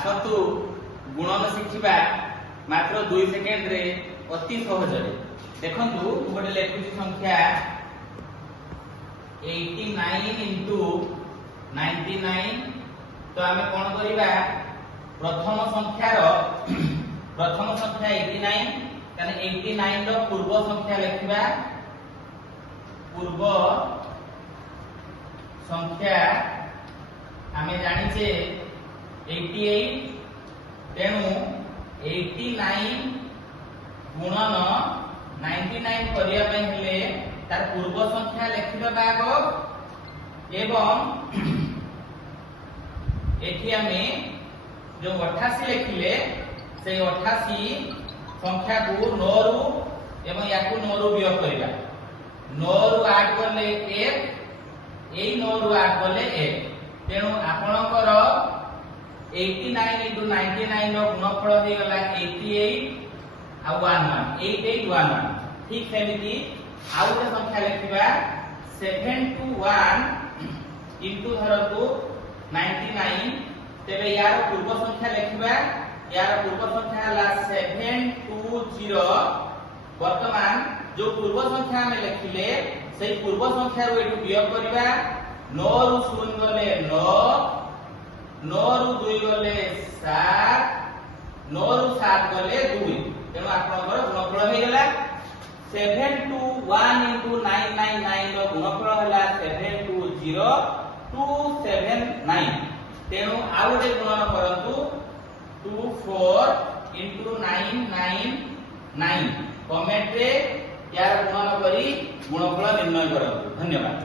आसतु गुणन शिखिबा मात्र 2 सेकेंड रे अति सहज रे देखंतु गोटे लेखुची संख्या 89 into 99 तो आमे कोन करिबा प्रथम संख्या 89 ताने 89 रो पूर्व संख्या लिखिबा पूर्व संख्या आमे जानिचे 88 तेनु 89 गुणन 99 करिया पे हेले तार पूर्व संख्या लिखिबा बाग एवं एठी आमे जो 88 लिखिले से 88 संख्या को 9 रु एवं याकू 9 रु वियोग करिबा 9 रु 8 गले 1 एई 9 रु 8 गले 1 तेनु आपणकर 89 into 99 रो गुणफल हे गला 88 आ 11 ठीक सेमिति आउ के संख्या लिखिबा 721 into धरतु 99 तेबे यार पूर्व संख्या लिखिबा यार पूर्व संख्या हला 720 वर्तमान जो पूर्व संख्या में लिखिले सेही पूर्व संख्या रो एटु वियोग करबा 9 रु 0 गले 9 9 रु 2 गले 7 9 रु 7 गले 2 तेनु आपनकर गुणफल हे गेला 721 into 999 रो गुणफल हला 720 तेनु आउ गोटे गुणन करंतु 24 into 999 कमेंट रे यार गुणन करी गुणफल निर्णय करंतु। धन्यवाद।